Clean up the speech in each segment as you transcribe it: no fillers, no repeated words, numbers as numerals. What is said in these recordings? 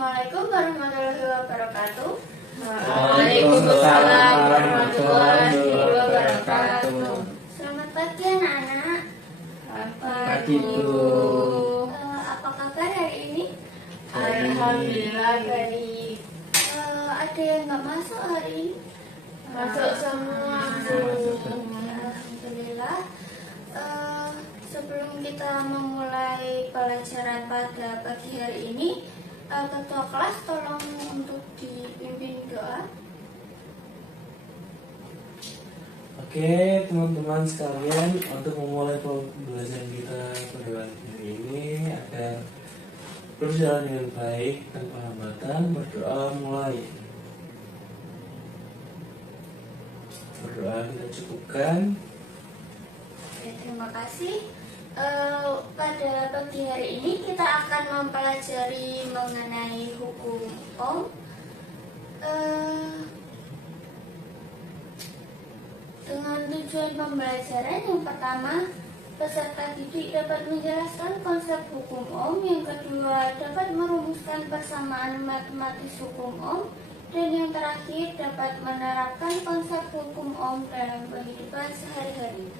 Assalamualaikum warahmatullahi wabarakatuh. Waalaikumsalam warahmatullahi wabarakatuh. Selamat pagi anak-anak. Pagi Bu. Apa kabar hari ini? Alhamdulillah baik. Ada yang nggak masuk hari ini? Masuk semua. Alhamdulillah. Sebelum kita memulai pelajaran pada pagi hari ini, ketua kelas tolong untuk dipimpin doa. Oke, teman-teman sekalian, untuk memulai pembelajaran kita pada pagi hari ini agar berjalan dengan baik tanpa hambatan, berdoa mulai. Berdoa kita cukupkan. Oke, terima kasih. Pada pagi hari ini kita akan mempelajari mengenai hukum Ohm. Dengan tujuan pembelajaran yang pertama, peserta didik dapat menjelaskan konsep hukum Ohm. Yang kedua, dapat merumuskan persamaan matematis hukum Ohm. Dan yang terakhir, dapat menerapkan konsep hukum Ohm dalam kehidupan sehari-hari.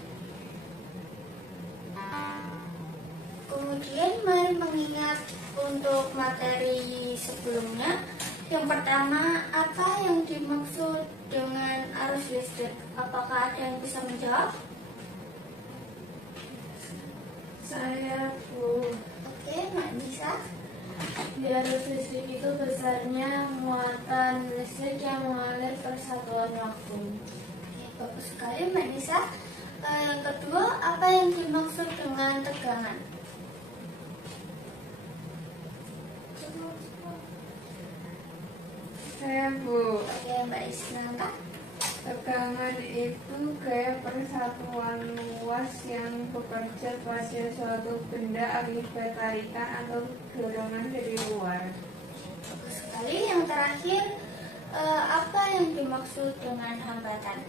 Kemudian mari mengingat untuk materi sebelumnya. Yang pertama, apa yang dimaksud dengan arus listrik? Apakah ada yang bisa menjawab? Saya Bu. Oke, Mbak Nisa. Di arus listrik itu besarnya muatan listrik yang mengalir persatuan waktu. Oke, bagus sekali Mbak Nisa. Yang kedua, apa yang dimaksud dengan tegangan? Saya Bu. Oke, Mbak Isnanta. Tegangan itu gaya persatuan luas yang bekerja pada suatu benda akibat tarikan atau dorongan dari luar. Bagus sekali. Yang terakhir, apa yang dimaksud dengan hambatan?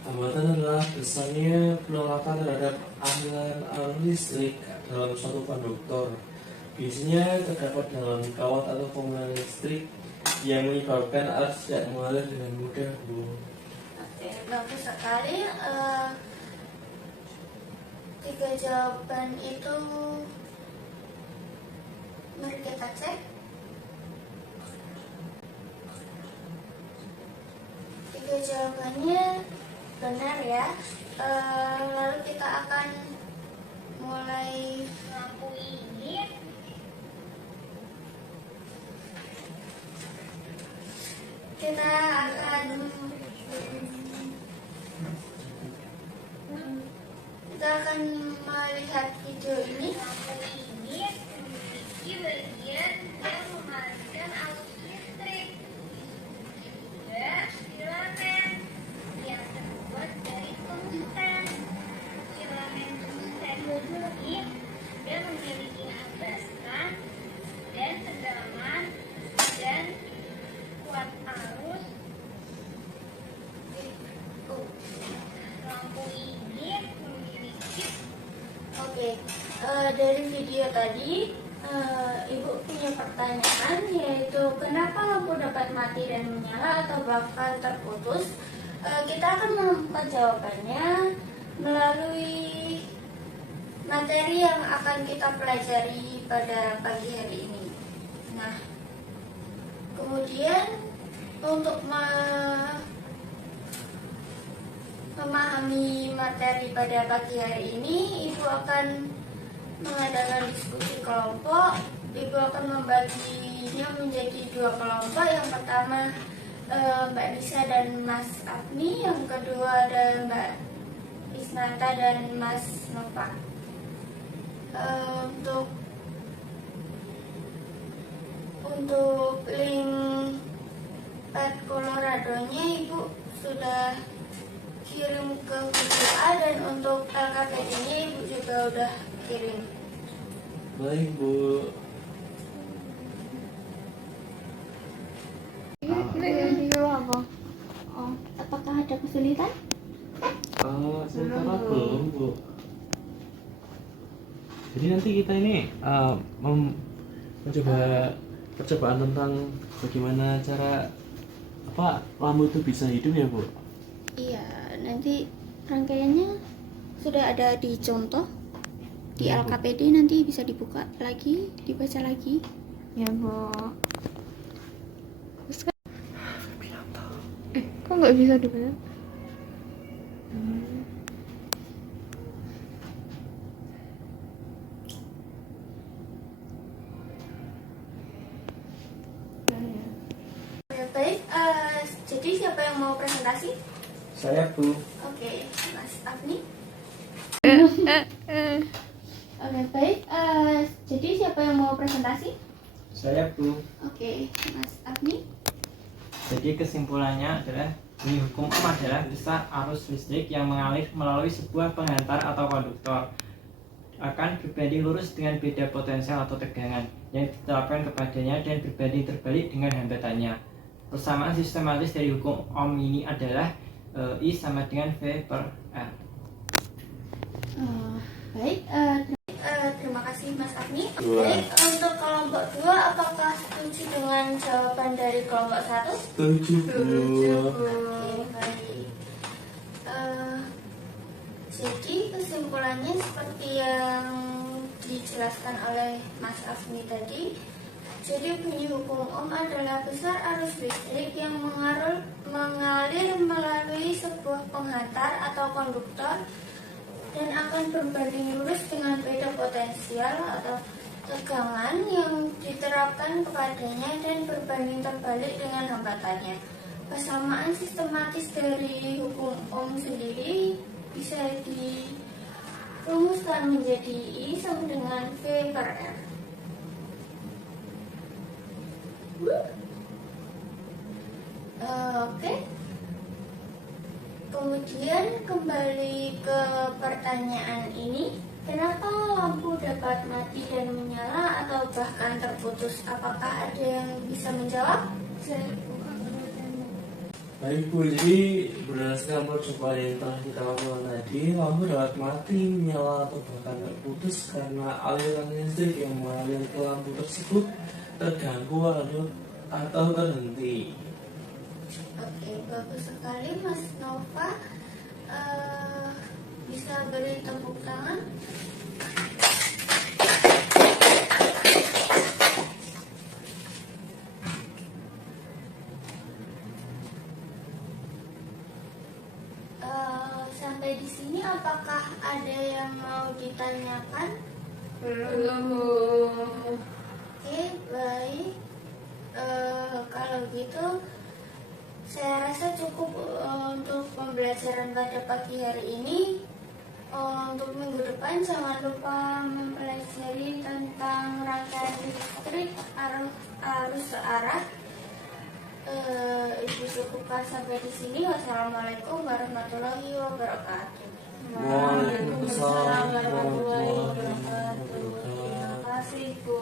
Hambatan adalah besarnya penolakan terhadap aliran arus listrik dalam suatu konduktor. Biasanya terdapat dalam kawat atau pengaliran listrik yang menyebabkan arus tidak mengalir dengan mudah, Bu. Oke, bagus sekali. Tiga jawaban itu mari kita cek. Tiga jawabannya benar ya. Lalu kita akan mulai lampu ini. Kita akan melihat video ini. Lampu ini memiliki bagian yang mengalirkan arus listrik. Juga filamen yang terbuat dari tungsten. Filamen tungsten ini juga memiliki hambatan dan tegangan dan kuat arus. Lampu ini memiliki dari video tadi Ibu punya pertanyaan, yaitu kenapa lampu dapat mati dan menyala atau bahkan terputus. Kita akan menemukan jawabannya melalui materi yang akan kita pelajari pada pagi hari ini. Nah, kemudian untuk memahami materi pada pagi hari ini, Ibu akan mengadakan diskusi kelompok. Ibu akan membaginya menjadi dua kelompok. Yang pertama Mbak Nisa dan Mas Agni, yang kedua ada Mbak Isnanta dan Mas Nova. Untuk link pad Colorado-nya Ibu sudah kirim ke grup A, dan untuk LKPD-nya Ibu juga udah kirim. Baik, Bu. Video apa? Oh, apakah ada kesulitan? Sementara belum, Bu. Jadi nanti kita ini mencoba percobaan tentang bagaimana cara lampu itu bisa hidup ya, Bu. Iya, nanti rangkaiannya sudah ada di contoh di Iya, Bu. LKPD, nanti bisa dibuka lagi, dibaca lagi. Ya, Bu. Kok nggak bisa dibaca? Ya, baik, jadi siapa yang mau presentasi? Saya, Bu. Oke, Mas Afni. Oke, baik, jadi siapa yang mau presentasi? Saya, Bu. Oke, Mas Afni. Jadi kesimpulannya adalah bunyi hukum Ohm adalah besar arus listrik yang mengalir melalui sebuah penghantar atau konduktor akan berbanding lurus dengan beda potensial atau tegangan yang diterapkan kepadanya dan berbanding terbalik dengan hambatannya. Persamaan sistematis dari hukum Ohm ini adalah I sama dengan V per R. Baik, terima kasih Mas Afni. Dua. Baik, untuk kelompok 2, apakah setuju dengan jawaban dari kelompok 1? Setuju, Bu. Oke, baik. Jadi kesimpulannya seperti yang dijelaskan oleh Mas Afni tadi. Jadi bunyi hukum Ohm adalah besar arus listrik yang mengalir melalui sebuah penghantar atau konduktor dan akan berbanding lurus dengan beda potensial atau tegangan yang diterapkan kepadanya dan berbanding terbalik dengan hambatannya. Persamaan sistematis dari hukum Ohm sendiri bisa dirumuskan menjadi I sama dengan V per R. Oke. Kemudian kembali ke pertanyaan ini, kenapa lampu dapat mati dan menyala atau bahkan terputus? Apakah ada yang bisa menjawab? Baik, Bu. Jadi berdasarkan percobaan yang telah kita lakukan tadi, lampu dapat mati, menyala atau bahkan terputus karena aliran listrik yang mengalir ke lampu tersebut terganggu atau terhenti. Oke, bagus sekali Mas Nova. Bisa beri tepuk tangan. Sampai di sini apakah ada yang mau ditanyakan? Belum, Bu. Oke, baik. Kalau gitu saya rasa cukup untuk pembelajaran pada pagi hari ini. Untuk minggu depan jangan lupa mempelajari tentang rangkaian listrik arus searah. Ibu cukupkan sampai di sini. Wassalamualaikum warahmatullahi wabarakatuh. Waalaikumsalam warahmatullahi warahmatullahi wabarakatuh. wabarakatuh. Terima kasih, Bu.